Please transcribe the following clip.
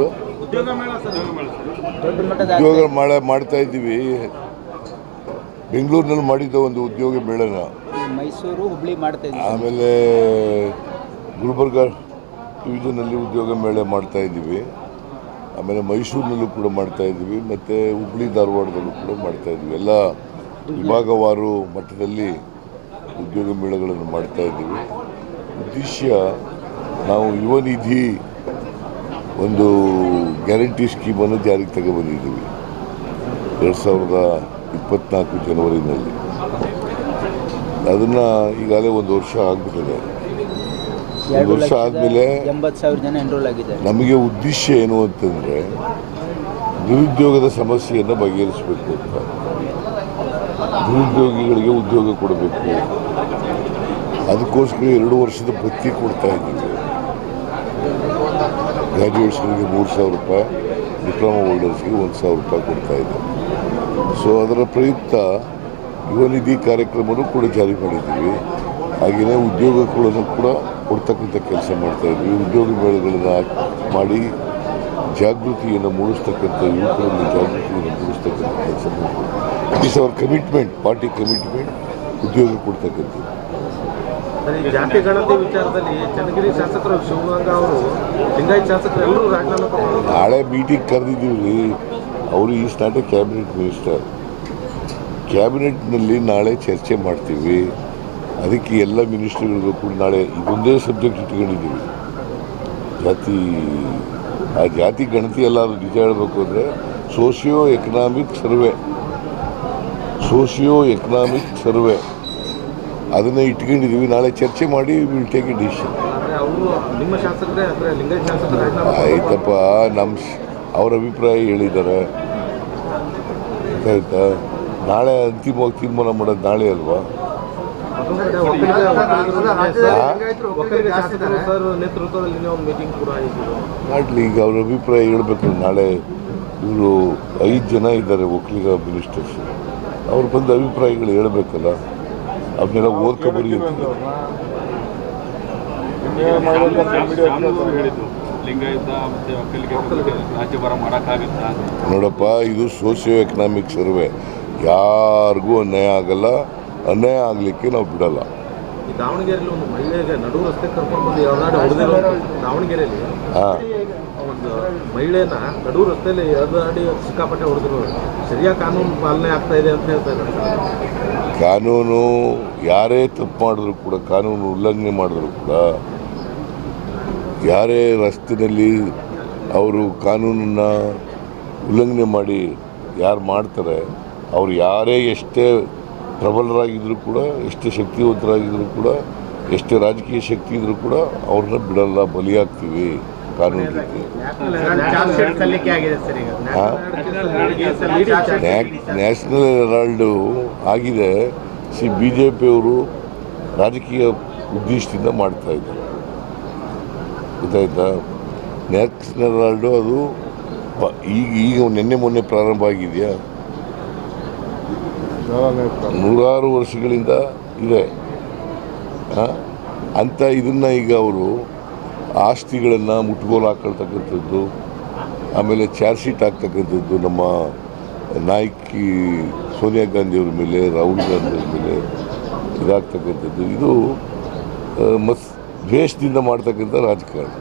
ಯಾವುದು ಉದ್ಯೋಗ ಮೇಳ ಮಾಡ್ತಾ ಇದ್ದೀವಿ. ಬೆಂಗಳೂರಿನಲ್ಲಿ ಮಾಡಿದ್ದ ಒಂದು ಉದ್ಯೋಗ ಮೇಳನ, ಮೈಸೂರು ಹುಬ್ಳಿ ಮಾಡ್ತಾ ಇದ್ದೀವಿ. ಆಮೇಲೆ ಗುಲ್ಬರ್ಗ ಡಿವಿಷನಲ್ಲಿ ಉದ್ಯೋಗ ಮೇಳ ಮಾಡ್ತಾ ಇದ್ದೀವಿ. ಆಮೇಲೆ ಮೈಸೂರಿನಲ್ಲೂ ಕೂಡ ಮಾಡ್ತಾ ಇದ್ದೀವಿ, ಮತ್ತು ಹುಬ್ಳಿ ಧಾರವಾಡದಲ್ಲೂ ಕೂಡ ಮಾಡ್ತಾ ಇದ್ದೀವಿ. ಎಲ್ಲ ವಿಭಾಗವಾರು ಮಟ್ಟದಲ್ಲಿ ಉದ್ಯೋಗ ಮೇಳಗಳನ್ನು ಮಾಡ್ತಾ ಇದ್ದೀವಿ. ಉದ್ದೇಶ ನಾವು ಯುವ ನಿಧಿ ಒಂದು ಗ್ಯಾರಂಟಿ ಸ್ಕೀಮನ್ನು ಜಾರಿಗೆ ತಗೊಬಂದಿದ್ದೀವಿ 2024 ಜನವರಿನಲ್ಲಿ. ಅದನ್ನು ಈಗಾಗಲೇ ಒಂದು ವರ್ಷ ಆಗಿಬಿಟ್ಟಿದೆ. ಒಂದು ವರ್ಷ ಆದಮೇಲೆ 80,000 ಜನ ಎನ್ರೋಲ್ ಆಗಿದ್ದಾರೆ. ನಮಗೆ ಉದ್ದೇಶ ಏನು ಅಂತಂದರೆ ನಿರುದ್ಯೋಗದ ಸಮಸ್ಯೆಯನ್ನು ಬಗೆಹರಿಸಬೇಕು ಅಂತ. ನಿರುದ್ಯೋಗಿಗಳಿಗೆ ಉದ್ಯೋಗ ಕೊಡಬೇಕು. ಅದಕ್ಕೋಸ್ಕರ 2 ವರ್ಷದ ಭತ್ಯೆ ಕೊಡ್ತಾ ಇದ್ದೀವಿ. ಗ್ರ್ಯಾಜುಯೇಟ್ಸ್ಗಳಿಗೆ 3,000 ರೂಪಾಯಿ, ಡಿಪ್ಲೊಮಾ ಹೋಲ್ಡರ್ಸ್ಗೆ 1,000 ರೂಪಾಯಿ ಕೊಡ್ತಾ ಇದ್ದೀವಿ. ಸೊ ಅದರ ಪ್ರಯುಕ್ತ ಯುವ ನಿಧಿ ಕಾರ್ಯಕ್ರಮವೂ ಕೂಡ ಜಾರಿ ಮಾಡಿದ್ದೀವಿ. ಹಾಗೆಯೇ ಉದ್ಯೋಗಗಳನ್ನು ಕೂಡ ಕೊಡ್ತಕ್ಕಂಥ ಕೆಲಸ ಮಾಡ್ತಾಯಿದ್ವಿ. ಉದ್ಯೋಗ ಮೇಳಗಳನ್ನು ಮಾಡಿ ಜಾಗೃತಿಯನ್ನು ಮೂಡಿಸ್ತಕ್ಕಂಥ, ಯುವಕರಲ್ಲಿ ಜಾಗೃತಿಯನ್ನು ಮೂಡಿಸ್ತಕ್ಕಂಥ ಕೆಲಸ ಮಾಡ್ತೀವಿ. It is our commitment, party commitment, ಉದ್ಯೋಗ ಕೊಡ್ತಕ್ಕಂಥದ್ದು. ಜಾತಿ ಗಣತಿ ವಿಚಾರದಲ್ಲಿ ಚನ್ನಗಿರಿ ಶಾಸಕರು ಶಿವಗಂಗಾ ಅವರು ಲಿಂಗಾಯತ್ ಶಾಸಕರು ಎಲ್ಲರೂ ರಾಜೀನಾಮೆ ಕೊಟ್ಟರು. ನಾಳೆ ಮೀಟಿಂಗ್ ಕರೆದಿದ್ದೀವಿ. ಅವರು is not a cabinet minister. ಕ್ಯಾಬಿನೆಟ್ನಲ್ಲಿ ನಾಳೆ ಚರ್ಚೆ ಮಾಡ್ತೀವಿ. ಅದಕ್ಕೆ ಎಲ್ಲ ಮಿನಿಸ್ಟ್ರಿಗಳಿಗೂ ಕೂಡ ನಾಳೆ ಇದೊಂದೇ ಸಬ್ಜೆಕ್ಟ್ ಇಟ್ಕೊಂಡಿದ್ದೀವಿ. ಆ ಜಾತಿ ಗಣತಿ ಎಲ್ಲ ನಿಜ ಹೇಳಬೇಕು ಅಂದರೆ ಸೋಷಿಯೋ ಎಕನಾಮಿಕ್ ಸರ್ವೆ ಅದನ್ನೇ ಇಟ್ಕೊಂಡಿದ್ದೀವಿ. ನಾಳೆ ಚರ್ಚೆ ಮಾಡಿ ವಿಲ್ ಟೇಕ್ ಎ ಡಿಸಿಷನ್. ಆಯ್ತಪ್ಪ, ಅವ್ರ ಅಭಿಪ್ರಾಯ ಹೇಳಿದ್ದಾರೆ, ಗೊತ್ತಾಯ್ತಾ? ನಾಳೆ ಅಂತಿಮವಾಗಿ ತೀರ್ಮಾನ ಮಾಡೋದು ನಾಳೆ ಅಲ್ವಾ? ಮಾಡಲಿ, ಈಗ ಅವ್ರ ಅಭಿಪ್ರಾಯ ಹೇಳ್ಬೇಕು. ನಾಳೆ ಇವರು 5 ಜನ ಇದ್ದಾರೆ ಒಕ್ಕಲಿಗ ಮಿನಿಸ್ಟರ್ಸ್, ಅವ್ರು ಬಂದು ಅಭಿಪ್ರಾಯಗಳು ಹೇಳಬೇಕಲ್ಲ. ಅವನ್ನೆಲ್ಲ ಓದ್ಕೊಬರಿ ಅಂತ ನೋಡಪ್ಪ. ಇದು ಸೋಷಿಯೋ ಎಕನಾಮಿಕ್ ಸರ್ವೆ. ಯಾರಿಗೂ ಅನ್ಯಾಯ ಆಗಲ್ಲ, ಅನ್ಯಾಯ ಆಗಲಿಕ್ಕೆ ನಾವು ಬಿಡಲ್ಲ. ದಾವಣಗೆರೆಯಲ್ಲಿ ಒಂದು ಮಹಿಳೆಗೆ ನಡು ರಸ್ತೆ ಕರ್ಕೊಂಡು ಬಂದು ದಾವಣಗೆರೆಯಲ್ಲಿ ಒಂದು ಮಹಿಳೆನ ನಡು ರಸ್ತೆಯಲ್ಲಿ ಎಳೆದಾಡಿ ಸಿಕ್ಕಾಪಟ್ಟೆ ಹೊಡೆದ್ರು. ಸರಿಯಾಗಿ ಕಾನೂನು ಪಾಲನೆ ಆಗ್ತಾ ಇದೆ ಅಂತ ಹೇಳ್ತಾ ಇದ್ದಾರೆ. ಕಾನೂನು ಯಾರೇ ತಪ್ಪು ಮಾಡಿದ್ರು ಕೂಡ, ಕಾನೂನು ಉಲ್ಲಂಘನೆ ಮಾಡಿದ್ರು ಕೂಡ, ಯಾರೇ ರಸ್ತೆಯಲ್ಲಿ ಅವರು ಕಾನೂನನ್ನು ಉಲ್ಲಂಘನೆ ಮಾಡಿ ಯಾರು ಮಾಡ್ತಾರೆ, ಅವರು ಯಾರೇ ಎಷ್ಟೇ ಪ್ರಬಲರಾಗಿದ್ದರೂ ಕೂಡ, ಎಷ್ಟೇ ಶಕ್ತಿವಂತರಾಗಿದ್ದರೂ ಕೂಡ, ಎಷ್ಟೇ ರಾಜಕೀಯ ಶಕ್ತಿ ಇದ್ದರೂ ಕೂಡ ಅವ್ರನ್ನ ಬಿಡಲ್ಲ, ಬಲಿಯಾಗ್ತೀವಿ ಕಾನೂನು ರೀತಿ. ನ್ಯಾಷನಲ್ ಹೆರಾಲ್ಡು ಆಗಿದೆ. BJP ಅವರು ರಾಜಕೀಯ ಉದ್ದೇಶದಿಂದ ಮಾಡ್ತಾ ಇದ್ದಾರೆ, ಗೊತ್ತಾಯ್ತಾ? ನ್ಯಾಷನಲ್ ಹೆರಾಲ್ಡು ಅದು ಈಗ ನಿನ್ನೆ ಮೊನ್ನೆ ಪ್ರಾರಂಭ ಆಗಿದೆಯಾ? 100 ವರ್ಷಗಳಿಂದ ಇದೆ ಅಂತ. ಇದನ್ನು ಈಗ ಅವರು ಆಸ್ತಿಗಳನ್ನು ಮುಟ್ಗೋಲು ಹಾಕೊಳ್ತಕ್ಕಂಥದ್ದು, ಆಮೇಲೆ ಚಾರ್ಜ್ ಶೀಟ್ ಹಾಕ್ತಕ್ಕಂಥದ್ದು ನಮ್ಮ ನಾಯಕಿ ಸೋನಿಯಾ ಗಾಂಧಿಯವ್ರ ಮೇಲೆ, ರಾಹುಲ್ ಗಾಂಧಿಯವ್ರ ಮೇಲೆ ಇದಾಗ್ತಕ್ಕಂಥದ್ದು, ಇದು ದ್ವೇಷದಿಂದ ಮಾಡ್ತಕ್ಕಂಥ ರಾಜಕಾರಣ.